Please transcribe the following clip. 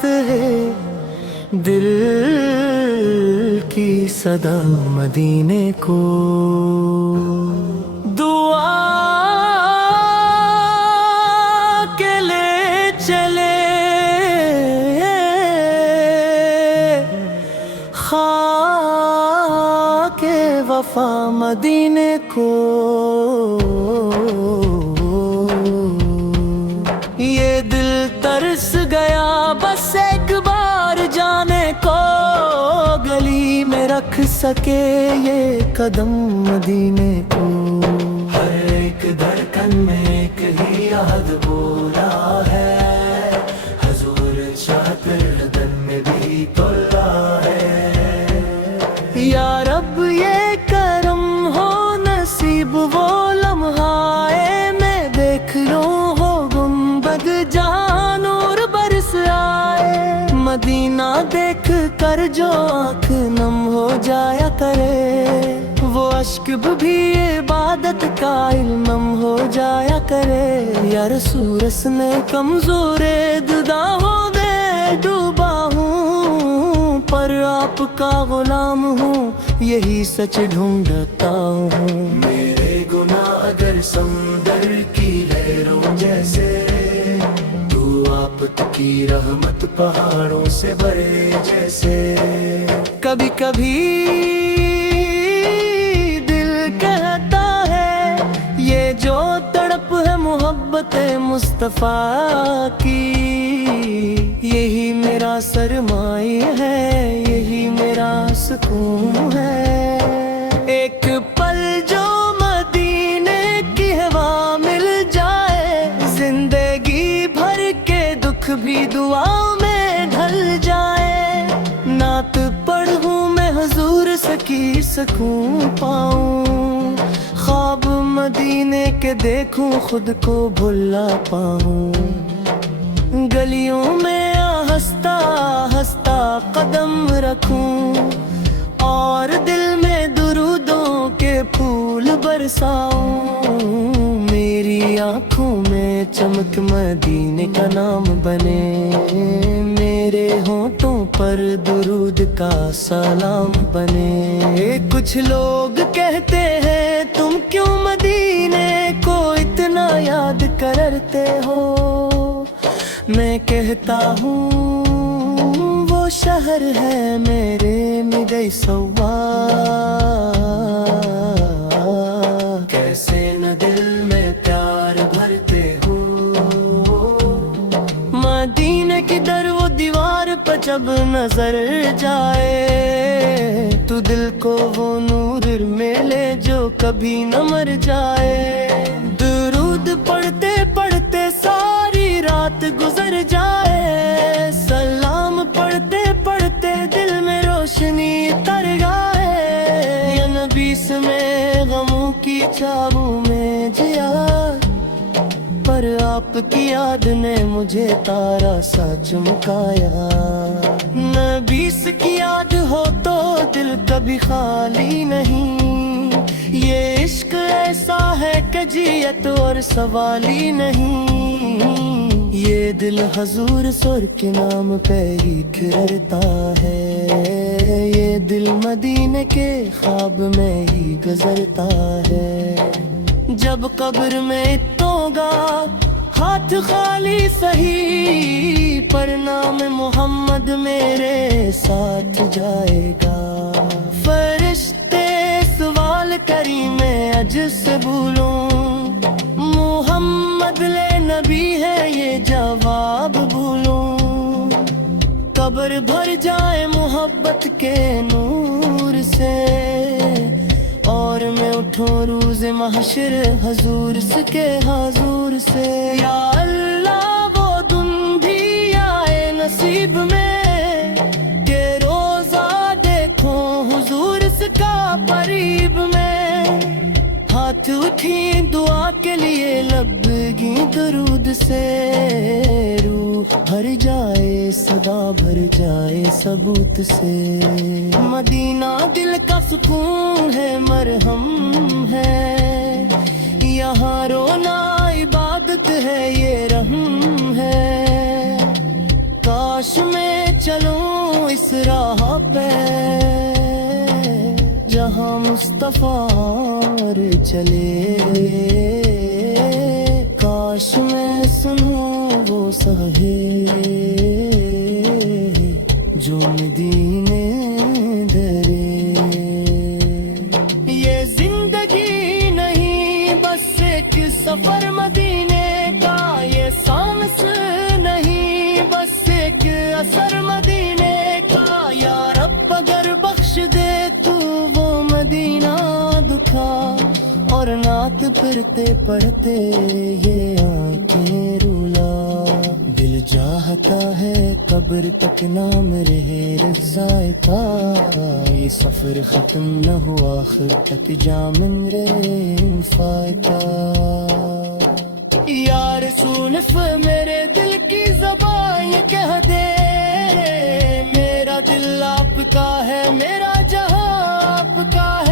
بات ہے دل کی صدا مدینے کو دعا کے لے چلے خاک وفا مدینے کو یہ دل ترس گیا بس ایک بار جانے کو گلی میں رکھ سکے یہ قدم مدینے کو ہر ایک دھڑکن میں ایک ہی عہد بولا ہے حضور چاہتے دل میں بھی تولا ہے یا رب یہ کرم ہو نصیب وہ لمحہ میں دیکھ لوں ہو گنبد جہاں نور برس آئے مدینہ دیکھ کر جو آنکھ نم ہو جایا کرے وہ اشک بھی عبادت کا علم ہو جایا کرے یا رسول اس نے کمزور دداہوں دے ڈوبا ہوں پر آپ کا غلام ہوں یہی سچ ڈھونڈتا ہوں میرے گناہ اگر سمندر کی لہروں جیسے تو آپ کی رحمت پہاڑوں سے بھرے جیسے کبھی کبھی دل کہتا ہے یہ جو تڑپ ہے محبت مصطفیٰ کی یہی میرا سرمایہ ہے یہی میرا سکون ہے ایک پل جو مدینے کی ہوا مل جائے زندگی بھر کے دکھ بھی دعاؤں میں ڈھل جائے نعت پڑھوں میں حضور سکی سکون پاؤں خواب مدینے کے دیکھوں خود کو بھلا پاؤں گلیوں میں ہنستا ہنستا قدم رکھوں اور دل میں درودوں کے پھول برساؤں میری آنکھوں میں چمک مدینے کا نام بنے میرے ہونٹوں پر درود کا سلام بنے کچھ لوگ کہتے ہیں تم کیوں مدینے کو اتنا یاد کرتے ہو میں کہتا ہوں وہ شہر ہے میرے مدعی سوا کیسے نہ دل میں پیار بھرتے ہو مدینے کی در و دیوار پر جب نظر جائے تو دل کو وہ نور ملے جو کبھی نہ مر جائے درود پڑھتے پڑھتے ساری رات گزر جائے سلام پڑھتے پڑھتے دل میں روشنی تر گائے یا نبی میں غموں کی چابوں میں جیا پر آپ کی یاد نے مجھے تارا سا چمکایا نبی کی یاد ہو تو دل کبھی خالی نہیں یہ عشق ایسا ہے کہ جیت اور سوالی نہیں یہ دل حضور سر کے نام پہ ہی کھرتا ہے یہ دل مدینے کے خواب میں ہی گزرتا ہے جب قبر میں اتوں گا ہاتھ خالی سہی پر نام محمد میرے ساتھ جائے گا فرشتے سوال کری میں اج سے بھولوں محمد لے نبی ہے یہ جواب بھولوں قبر بھر جائے محبت کے نور سے اور میں اٹھوں روز محشر حضور کے حضور سے یا اللہ وہ دن بھی آئے نصیب میں کہ روزہ دیکھوں حضور کا قریب میں ہاتھ اٹھی دعا کے لیے لبگی درود سے روح بھر جائے صدا بھر جائے ثبوت سے مدینہ دل کا سکون ہے مرہم ہے یہاں رونا عبادت ہے یہ رحم ہے کاش میں سفار چلے کاش میں سنوں وہ سہے جو مدینے درے یہ زندگی نہیں بس ایک سفر مدینے کا یہ سانس نہیں بس ایک اثر مدینے کا یا رب اگر بخش دے تو وہ مدینہ دکھا اور نعت پھرتے پڑھتے یہ آنکھیں رولا دل چاہتا ہے قبر تک نام رہے رضائے کا یہ سفر ختم نہ ہوا آخر تک جامن رہے فائدہ یا رسول میرے دل کی زبان یہ کہہ دے میرا دل آپ کا ہے میرا جہاں آپ کا ہے